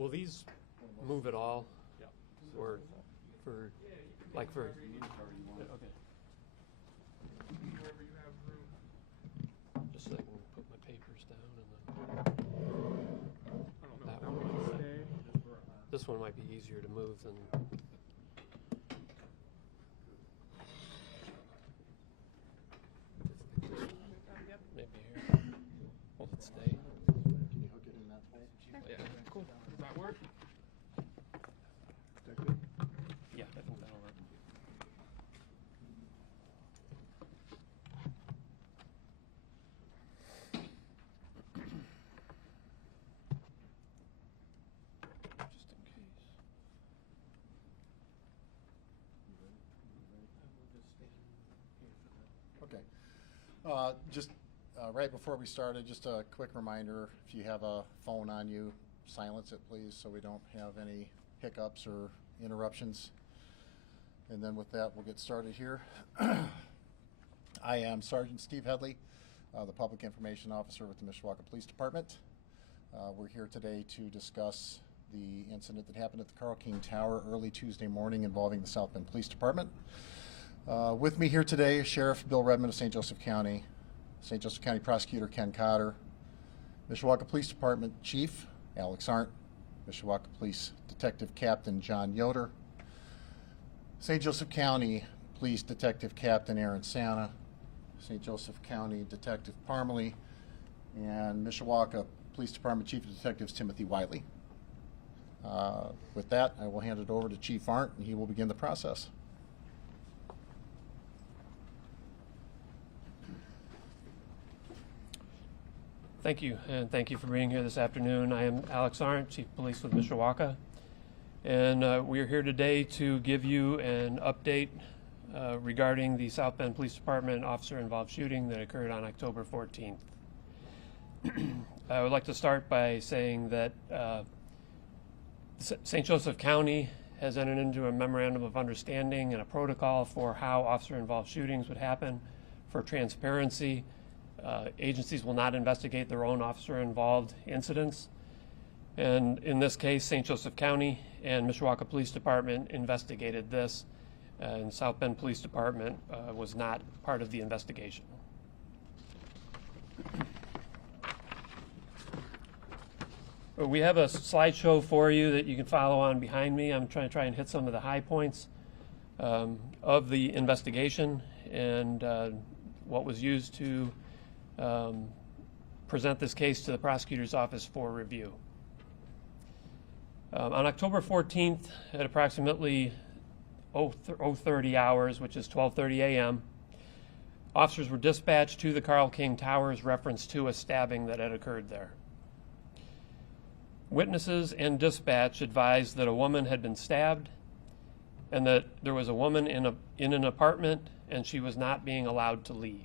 Will these move at all? Yeah. Or for, like for, okay. Wherever you have room. Just so I can put my papers down and then I don't know. that That one. one might stay. This one might be easier to move than. Maybe here. Will it stay? Can you hook it in that way? Yeah. Cool. Does that work? Is that good? Yeah, I think that'll work. Just in case. Okay. Just right before we started, just a quick reminder, if you have a phone on you, silence it please so we don't have any hiccups or interruptions. And then with that, we'll get started here. I am Sergeant Steve Headley, the Public Information Officer with the Mishawaka Police Department. We're here today to discuss the incident that happened at the Karl King Tower early Tuesday morning involving the South Bend Police Department. With me here today is Sheriff Bill Redmond of St. Joseph County, St. Joseph County Prosecutor Ken Cotter, Mishawaka Police Department Chief Alex Arndt, Mishawaka Police Detective Captain John Yoder, St. Joseph County Police Detective Captain Aaron Santa, St. Joseph County Detective Parmalee, and Mishawaka Police Department Chief of Detectives Timothy Wiley. With that, I will hand it over to Chief Arndt, and he will begin the process. Thank you, and thank you for being here this afternoon. I am Alex Arndt, Chief of Police with Mishawaka, and we are here today to give you an update regarding the South Bend Police Department officer-involved shooting that occurred on October 14th. I would like to start by saying that St. Joseph County has entered into a memorandum of understanding and a protocol for how officer-involved shootings would happen for transparency. Agencies will not investigate their own officer-involved incidents. And in this case, St. Joseph County and Mishawaka Police Department investigated this, and South Bend Police Department was not part of the investigation. We have a slideshow for you that you can follow on behind me. I'm trying to hit some of the high points of the investigation and what was used to present this case to the prosecutor's office for review. On October 14th at approximately 0:30 hours, which is 12:30 a.m., officers were dispatched to the Karl King Towers reference to a stabbing that had occurred there. Witnesses and dispatch advised that a woman had been stabbed and that there was a woman in an apartment and she was not being allowed to leave.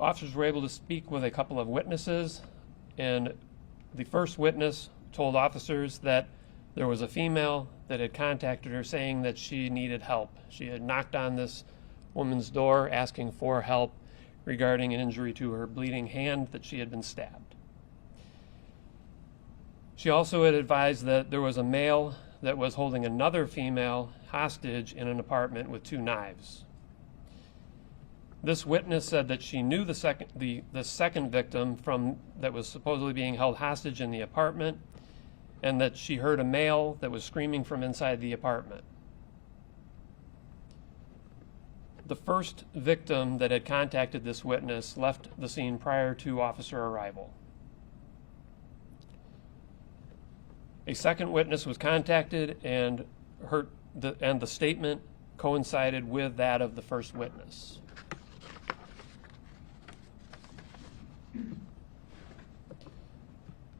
Officers were able to speak with a couple of witnesses, and the first witness told officers that there was a female that had contacted her saying that she needed help. She had knocked on this woman's door asking for help regarding an injury to her bleeding hand, that she had been stabbed. She also had advised that there was a male that was holding another female hostage in an apartment with 2 knives. This witness said that she knew the second victim that was supposedly being held hostage in the apartment, and that she heard a male that was screaming from inside the apartment. The first victim that had contacted this witness left the scene prior to officer arrival. A second witness was contacted, and the statement coincided with that of the first witness.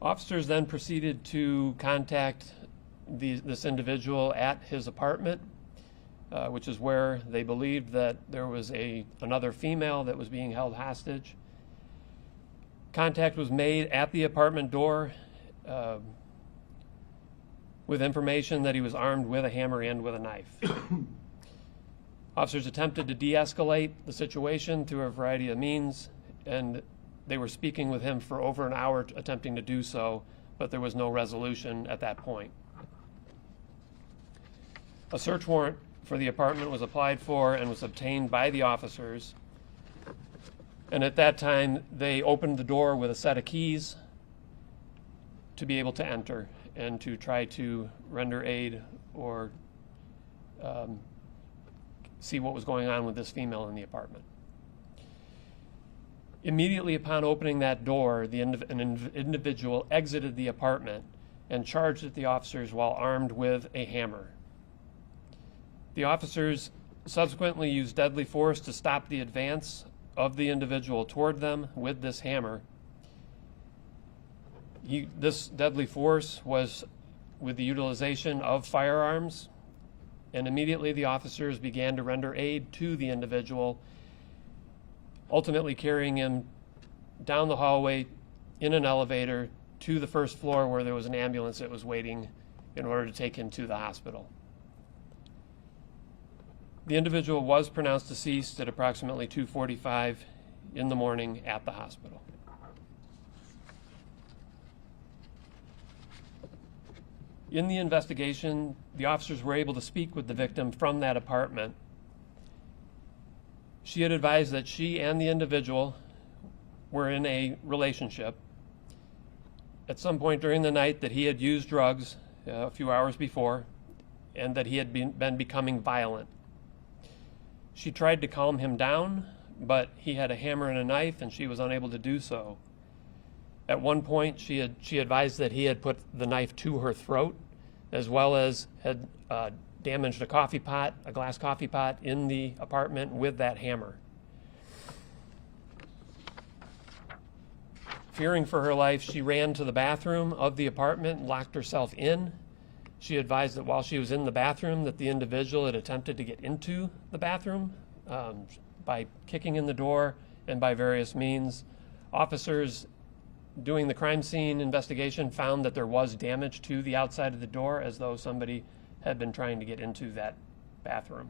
Officers then proceeded to contact this individual at his apartment, which is where they believed that there was another female that was being held hostage. Contact was made at the apartment door with information that he was armed with a hammer and with a knife. Officers attempted to de-escalate the situation through a variety of means, and They were speaking with him for over an hour, attempting to do so, but there was no resolution at that point. A search warrant for the apartment was applied for and was obtained by the officers. And at that time, they opened the door with a set of keys to be able to enter and to try to render aid or see what was going on with this female in the apartment. Immediately upon opening that door, an individual exited the apartment and charged at the officers while armed with a hammer. The officers subsequently used deadly force to stop the advance of the individual toward them with this hammer. This deadly force was with the utilization of firearms, and immediately the officers began to render aid to the individual, ultimately carrying him down the hallway in an elevator to the first floor where there was an ambulance that was waiting in order to take him to the hospital. The individual was pronounced deceased at approximately 2:45 in the morning at the hospital. In the investigation, the officers were able to speak with the victim from that apartment. She had advised that she and the individual were in a relationship. At some point during the night that he had used drugs a few hours before, and that he had been becoming violent. She tried to calm him down, but he had a hammer and a knife, and she was unable to do so. At one point, she advised that he had put the knife to her throat, as well as had damaged a glass coffee pot in the apartment with that hammer. Fearing for her life, she ran to the bathroom of the apartment and locked herself in. She advised that while she was in the bathroom that the individual had attempted to get into the bathroom by kicking in the door and by various means. Officers doing the crime scene investigation found that there was damage to the outside of the door, as though somebody had been trying to get into that bathroom.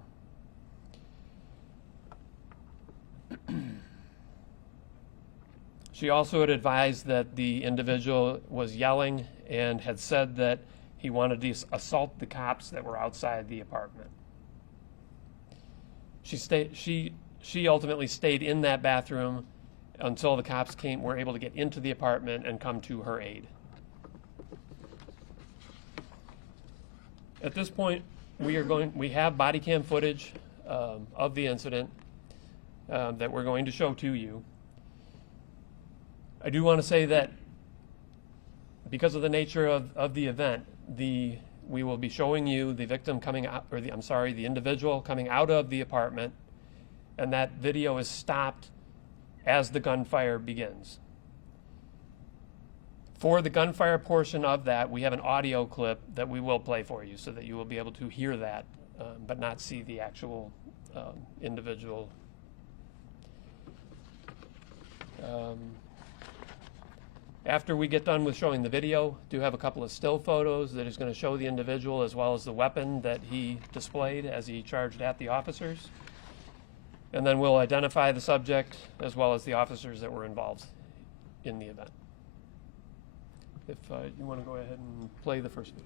She also had advised that the individual was yelling and had said that he wanted to assault the cops that were outside the apartment. She ultimately stayed in that bathroom until the cops were able to get into the apartment and come to her aid. At this point, we have body cam footage of the incident that we're going to show to you. I do want to say that because of the nature of the event, we will be showing you the victim coming out, or the individual coming out of the apartment, and that video is stopped as the gunfire begins. For the gunfire portion of that, we have an audio clip that we will play for you so that you will be able to hear that, but not see the actual individual. After we get done with showing the video, do have a couple of still photos that is going to show the individual as well as the weapon that he displayed as he charged at the officers. And then we'll identify the subject as well as the officers that were involved in the event. If you want to go ahead and play the first video.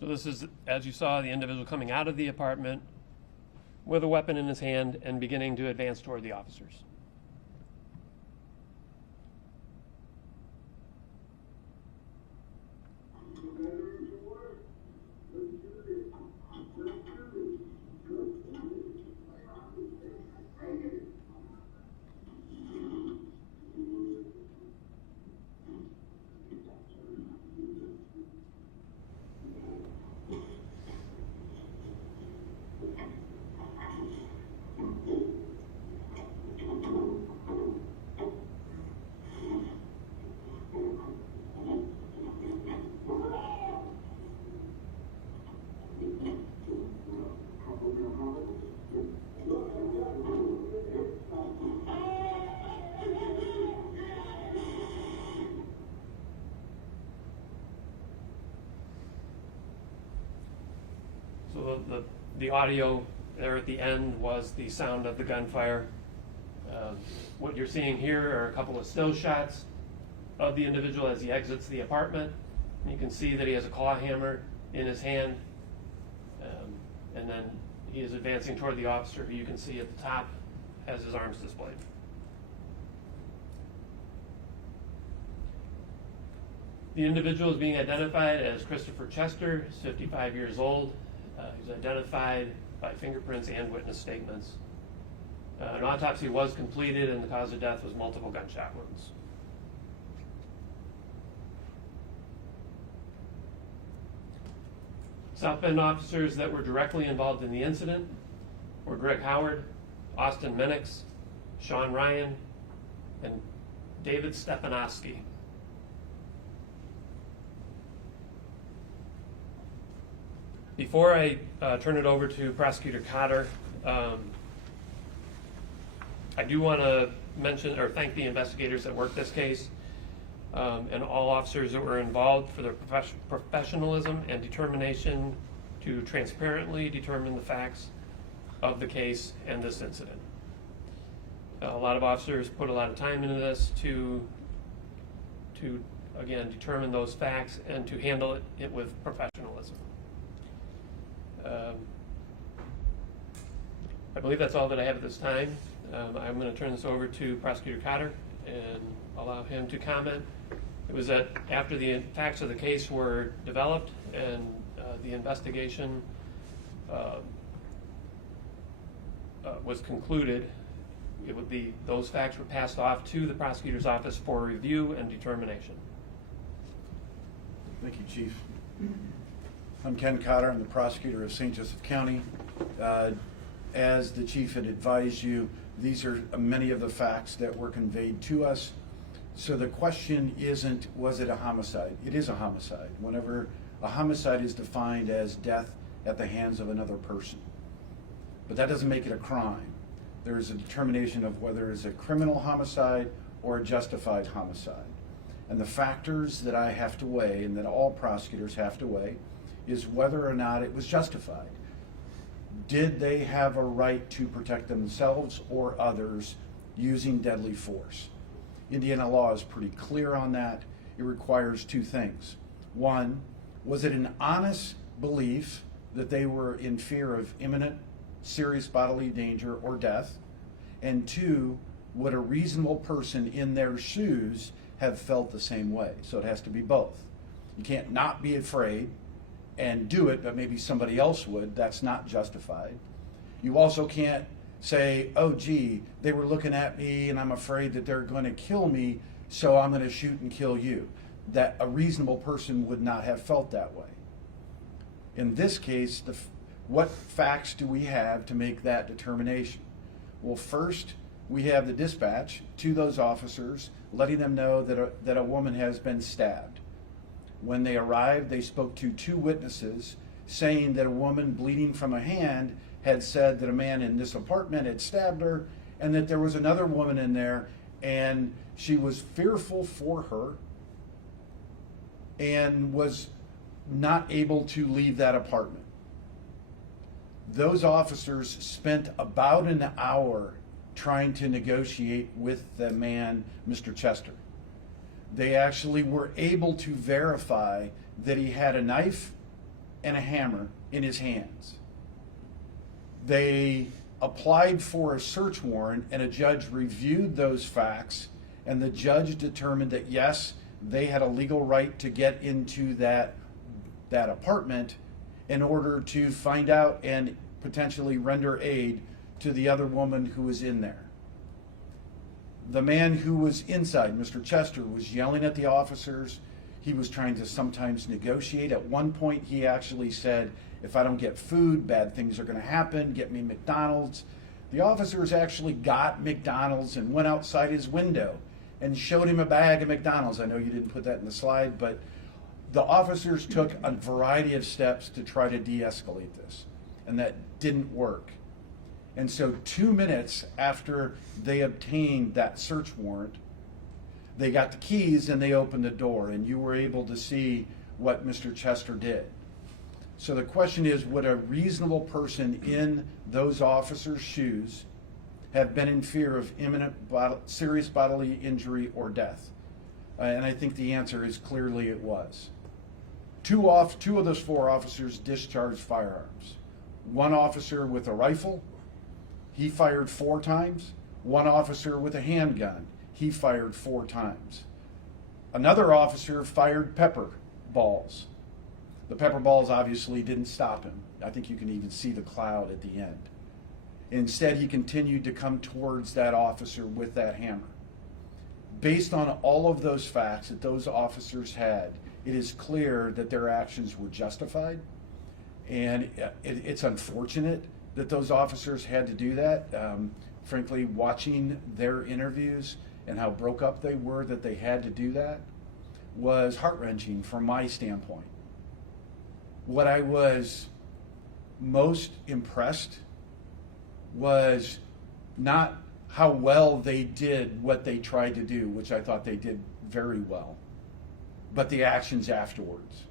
So this is, as you saw, the individual coming out of the apartment with a weapon in his hand and beginning to advance toward the officers. the audio there at the end was the sound of the gunfire. What you're seeing here are a couple of still shots of the individual as he exits the apartment. And you can see that he has a claw hammer in his hand, and then he is advancing toward the officer, who you can see at the top has his arms displayed. The individual is being identified as Christopher Chester, 55 years old. He's identified by fingerprints and witness statements. An autopsy was completed, and the cause of death was multiple gunshot wounds. South Bend officers that were directly involved in the incident were Greg Howard, Austin Minix, Sean Ryan, and David Stepanowski. Before I turn it over to Prosecutor Cotter, I do want to mention or thank the investigators that worked this case, and all officers that were involved for their professionalism and determination to transparently determine the facts of the case and this incident. A lot of officers put a lot of time into this to again, determine those facts and to handle it with professionalism. I believe that's all that I have at this time. I'm going to turn this over to Prosecutor Cotter and allow him to comment. It was that after the facts of the case were developed and the investigation was concluded, those facts were passed off to the prosecutor's office for review and determination. Thank you, Chief. I'm Ken Cotter. I'm the prosecutor of St. Joseph County. As the chief had advised you, these are many of the facts that were conveyed to us. So the question isn't, was it a homicide? It is a homicide. Whenever a homicide is defined as death at the hands of another person. But that doesn't make it a crime. There is a determination of whether it's a criminal homicide or a justified homicide. And the factors that I have to weigh, and that all prosecutors have to weigh, is whether or not it was justified. Did they have a right to protect themselves or others using deadly force? Indiana law is pretty clear on that. It requires two things. One, was it an honest belief that they were in fear of imminent, serious bodily danger or death? And two, would a reasonable person in their shoes have felt the same way? So it has to be both. You can't not be afraid and do it, but maybe somebody else would. That's not justified. You also can't say, oh gee, they were looking at me and I'm afraid that they're going to kill me, so I'm going to shoot and kill you. That a reasonable person would not have felt that way. In this case, what facts do we have to make that determination? Well, first, we have the dispatch to those officers, letting them know that a woman has been stabbed. When they arrived, they spoke to two witnesses saying that a woman bleeding from a hand had said that a man in this apartment had stabbed her, and that there was another woman in there and she was fearful for her and was not able to leave that apartment. Those officers spent about an hour trying to negotiate with the man, Mr. Chester. They actually were able to verify that he had a knife and a hammer in his hands. They applied for a search warrant, and a judge reviewed those facts, and the judge determined that yes, they had a legal right to get into that apartment in order to find out and potentially render aid to the other woman who was in there. The man who was inside, Mr. Chester, was yelling at the officers. He was trying to sometimes negotiate. At one point, he actually said, if I don't get food, bad things are going to happen. Get me McDonald's. The officers actually got McDonald's and went outside his window and showed him a bag of McDonald's. I know you didn't put that in the slide, but the officers took a variety of steps to try to de-escalate this, and that didn't work. And so 2 minutes after they obtained that search warrant, they got the keys and they opened the door, and you were able to see what Mr. Chester did. So the question is, would a reasonable person in those officers' shoes have been in fear of imminent serious bodily injury or death? And I think the answer is clearly it was. Two of those 4 officers discharged firearms. One officer with a rifle, he fired 4 times. One officer with a handgun, he fired 4 times. Another officer fired pepper balls. The pepper balls obviously didn't stop him. I think you can even see the cloud at the end. Instead, he continued to come towards that officer with that hammer. Based on all of those facts that those officers had, it is clear that their actions were justified. And it's unfortunate that those officers had to do that. Frankly, watching their interviews and how broke up they were that they had to do that was heart-wrenching from my standpoint. What I was most impressed was not how well they did what they tried to do, which I thought they did very well, but the actions afterwards.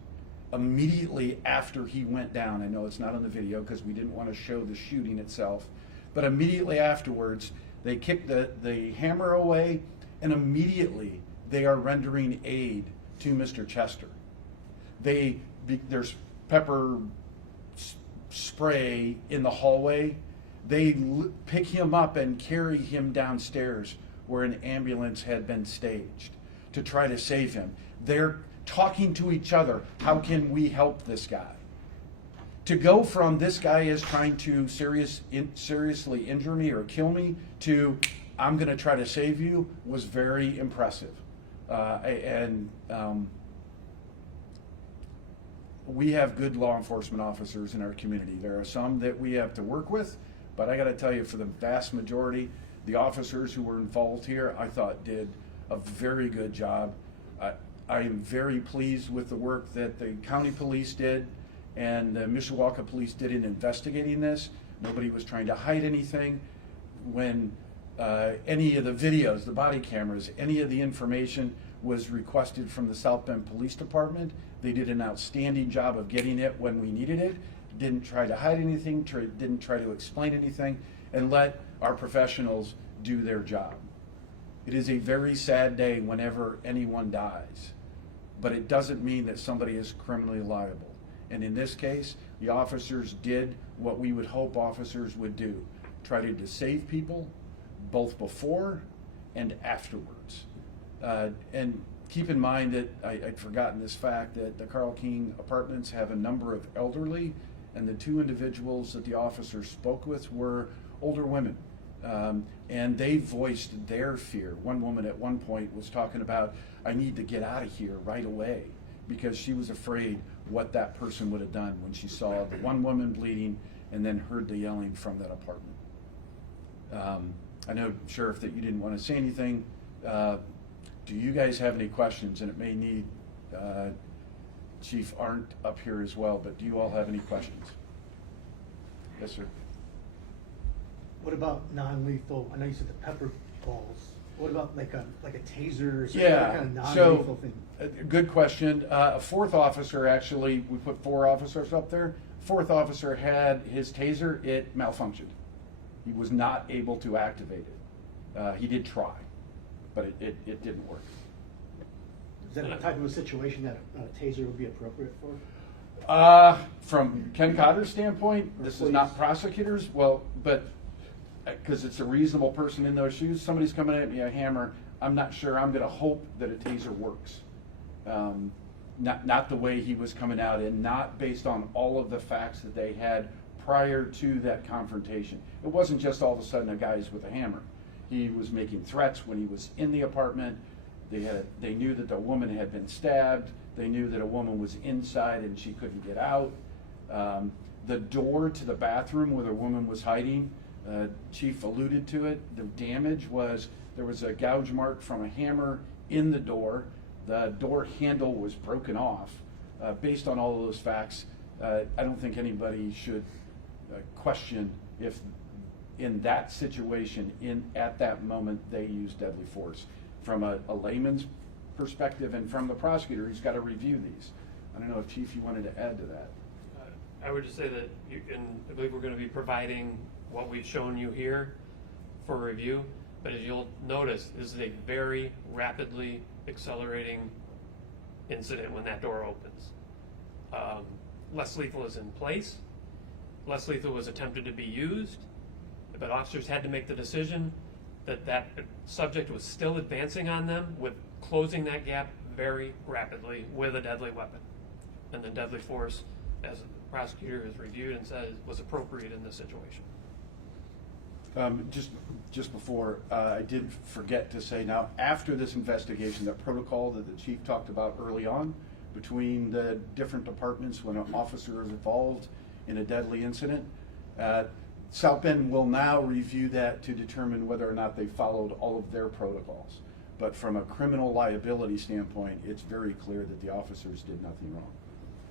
Immediately after he went down, I know it's not on the video because we didn't want to show the shooting itself, but immediately afterwards, they kicked the hammer away, and immediately they are rendering aid to Mr. Chester. There's pepper spray in the hallway. They pick him up and carry him downstairs where an ambulance had been staged to try to save him. They're talking to each other. How can we help this guy? To go from this guy is trying to seriously injure me or kill me to I'm going to try to save you was very impressive. We have good law enforcement officers in our community. There are some that we have to work with, but I got to tell you, for the vast majority, the officers who were involved here, I thought did a very good job. I am very pleased with the work that the county police did and the Mishawaka police did in investigating this. Nobody was trying to hide anything. When any of the videos, the body cameras, any of the information was requested from the South Bend Police Department, they did an outstanding job of getting it when we needed it, didn't try to hide anything, didn't try to explain anything, and let our professionals do their job. It is a very sad day whenever anyone dies, but it doesn't mean that somebody is criminally liable. And in this case, the officers did what we would hope officers would do, try to save people both before and afterwards. And keep in mind that I'd forgotten this fact that the Karl King apartments have a number of elderly, and the 2 individuals that the officers spoke with were older women. And they voiced their fear. One woman at one point was talking about, I need to get out of here right away, because she was afraid what that person would have done when she saw the one woman bleeding and then heard the yelling from that apartment. I know, Sheriff, that you didn't want to say anything. Do you guys have any questions? And it may need Chief Arndt up here as well, but do you all have any questions? Yes, sir. What about non-lethal? I know you said the pepper balls. What about like a taser or something? Yeah, Kind of non-lethal thing? Good question. A 4th officer, actually, we put 4 officers up there. 4th officer had his taser, it malfunctioned. He was not able to activate it. He did try, but it didn't work. Is that the type of a situation that a taser would be appropriate for? From Ken Cotter's standpoint, Or this is police? not prosecutors, well, but because it's a reasonable person in those shoes, somebody's coming at me a hammer, I'm not sure, I'm gonna hope that a taser works. Not the way he was coming out, and not based on all of the facts that they had prior to that confrontation. It wasn't just all of a sudden a guy's with a hammer. He was making threats when he was in the apartment. They knew that the woman had been stabbed. They knew that a woman was inside and she couldn't get out. The door to the bathroom where the woman was hiding, Chief alluded to it. The damage was, there was a gouge mark from a hammer in the door. The door handle was broken off. Based on all of those facts, I don't think anybody should question if in that situation, at that moment, they used deadly force. From a layman's perspective and from the prosecutor, he's got to review these. I don't know if, Chief, you wanted to add to that. I would just say that, and I believe we're going to be providing what we've shown you here for review, but as you'll notice, this is a very rapidly accelerating incident when that door opens. Less lethal is in place. Less lethal was attempted to be used, but officers had to make the decision that that subject was still advancing on them with closing that gap very rapidly with a deadly weapon. And the deadly force, as the prosecutor has reviewed and said, was appropriate in this situation. Just before, I did forget to say, now, after this investigation, that protocol that the chief talked about early on between the different departments when an officer is involved in a deadly incident, South Bend will now review that to determine whether or not they followed all of their protocols. But from a criminal liability standpoint, it's very clear that the officers did nothing wrong.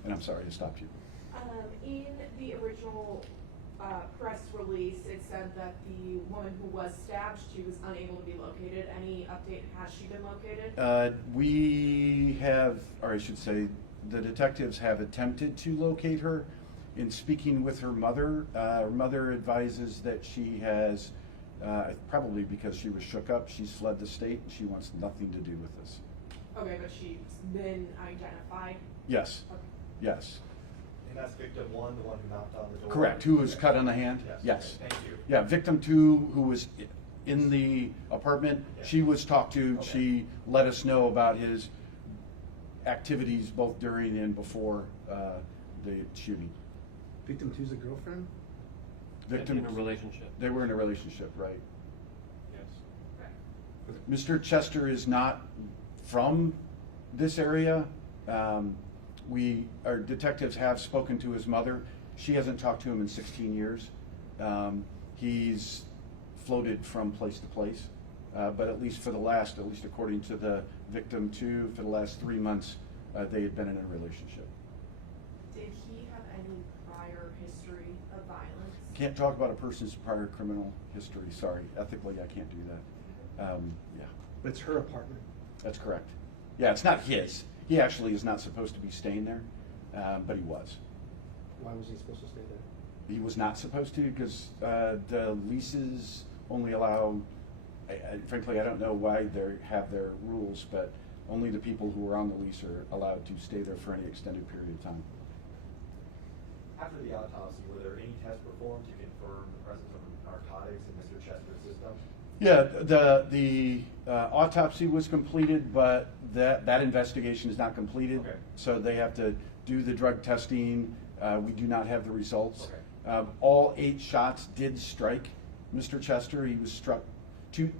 And I'm sorry to stop you. In the original press release, it said that the woman who was stabbed, she was unable to be located. Any update? Has she been located? We have, or I should say, the detectives have attempted to locate her. In speaking with her mother advises that she has, probably because she was shook up, she's fled the state and she wants nothing to do with this. Okay, but she's been identified? Yes, Okay. yes. And that's victim one, the one who knocked on the door? Correct, who was cut on the hand? Yes. Thank you. Yeah, victim two, who was in the apartment, Yeah. she was talked to. Okay. She let us know about his activities both during and before the shooting. Victim two's a girlfriend? Victim, In a relationship. they were in a relationship, right? Yes. Okay. Mr. Chester is not from this area. Our detectives have spoken to his mother. She hasn't talked to him in 16 years. He's floated from place to place, but at least according to the victim two, for the last 3 months, they had been in a relationship. Did he have any prior history of violence? Can't talk about a person's prior criminal history, sorry. Ethically, I can't do that. Yeah, But it's her apartment. that's correct. Yeah, it's not his. He actually is not supposed to be staying there, but he was. Why was he supposed to stay there? He was not supposed to because the leases only allow, frankly, I don't know why they have their rules, but only the people who are on the lease are allowed to stay there for any extended period of time. After the autopsy, were there any tests performed to confirm the presence of narcotics in Mr. Chester's system? Yeah, the autopsy was completed, but that investigation is not completed. Okay. So they have to do the drug testing. We do not have the results. Okay. All 8 shots did strike Mr. Chester. He was struck two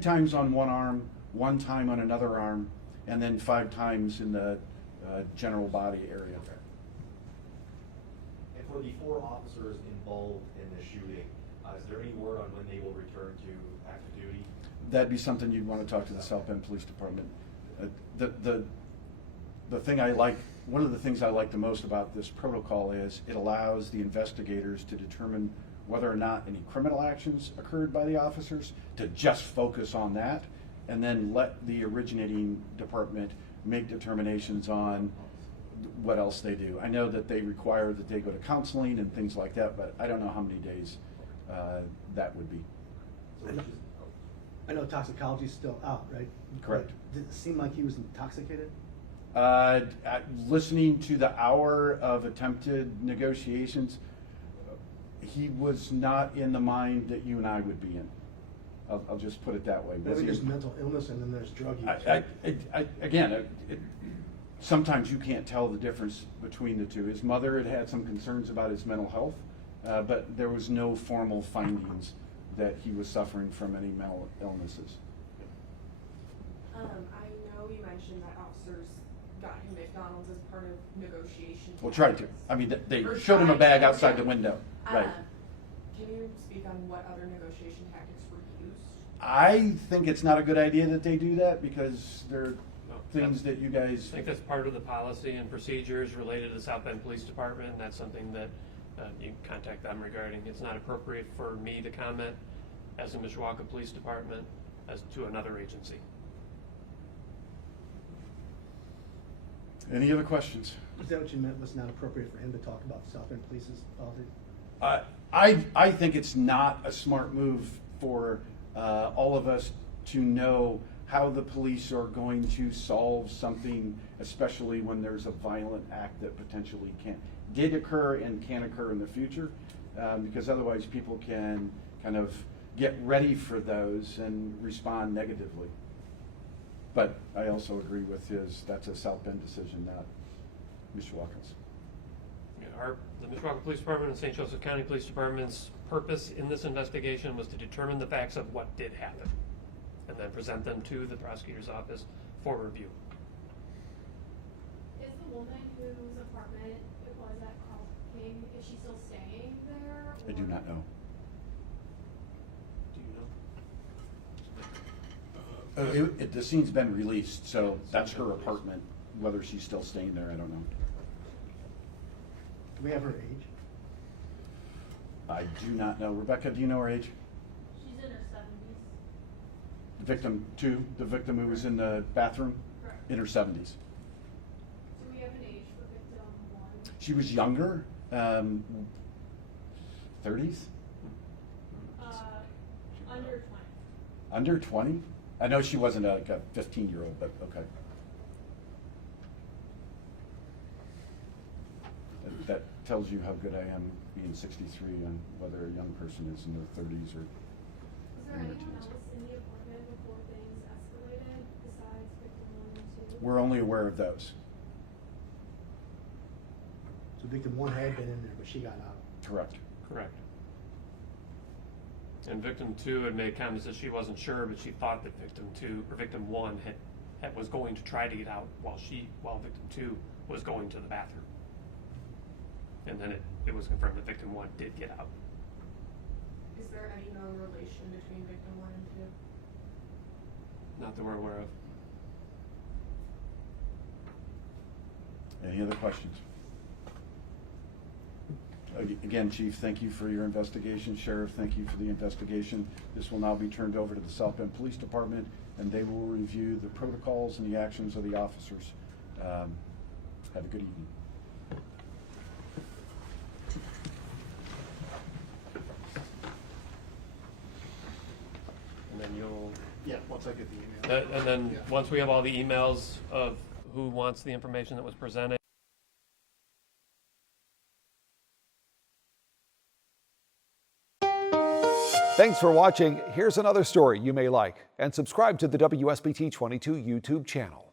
times on one arm, 1 time on another arm, and then 5 times in the general body area. Okay. And for the 4 officers involved in the shooting, is there any word on when they will return to active duty? That'd be something you'd want to talk to the South Bend Police Department. The thing I like, one of the things I like the most about this protocol is it allows the investigators to determine whether or not any criminal actions occurred by the officers, to just focus on that, and then let the originating department make determinations on what else they do. I know that they require that they go to counseling and things like that, but I don't know how many days that would be. So I which know- is, I know toxicology's still out, right? Correct. Did it seem like he was intoxicated? Listening to the hour of attempted negotiations, he was not in the mind that you and I would be in. I'll just put it that way. Was Maybe he- there's mental illness and then there's drug use. Again, sometimes you can't tell the difference between the two. His mother had had some concerns about his mental health, but there was no formal findings that he was suffering from any mental illnesses. I know you mentioned that officers got him McDonald's as part of negotiation. Well, tried to. tactics. I mean, they Or showed him a tried bag to, outside yeah. the window. Right. Can you speak on what other negotiation tactics were used? I think it's not a good idea that they do that because there are No, things that you guys. I think that's part of the policy and procedures related to the South Bend Police Department. That's something that you can contact them regarding. It's not appropriate for me to comment as a Mishawaka Police Department as to another agency. Any other questions? Is that what you meant was not appropriate for him to talk about South Bend Police's policy? I think it's not a smart move for all of us to know how the police are going to solve something, especially when there's a violent act that potentially did occur and can occur in the future, because otherwise people can kind of get ready for those and respond negatively. But I also agree with that's a South Bend decision, not Mr. Watkins. Yeah, the Mishawaka Police Department and St. Joseph County Police Department's purpose in this investigation was to determine the facts of what did happen, and then present them to the prosecutor's office for review. Is the woman whose apartment it was at Karl King, is she still staying there? I do not know. Do you know? The scene's been released, so that's her apartment. Whether she's still staying there, I don't know. Do we have her age? I do not know. Rebecca, do you know her age? She's in her 70s. The victim too? The victim who was in the bathroom? Correct. In her 70s. Do we have an age for victim 1? She was younger, 30s? Under 20. Under 20? I know she wasn't like a 15-year-old, but okay. That tells you how good I am being 63 on whether a young person is in their 30s or Was there in their anyone teens. else in the apartment before things escalated besides victim 1 and 2? We're only aware of those. So victim 1 had been in there, but she got out. Correct. Correct. And victim 2 had made comments that she wasn't sure, but she thought that victim 1 was going to try to get out while victim 2 was going to the bathroom. And then it was confirmed that victim 1 did get out. Is there any known relation between victim 1 and 2? Not that we're aware of. Any other questions? Again, Chief, thank you for your investigation. Sheriff, thank you for the investigation. This will now be turned over to the South Bend Police Department, and they will review the protocols and the actions of the officers. Have a good evening. And then Yeah, once I get the email. and then Yeah. once we have all the emails of who wants the information that was presented, Thanks for watching. Here's another story you may like, and subscribe to the WSBT 22 YouTube channel.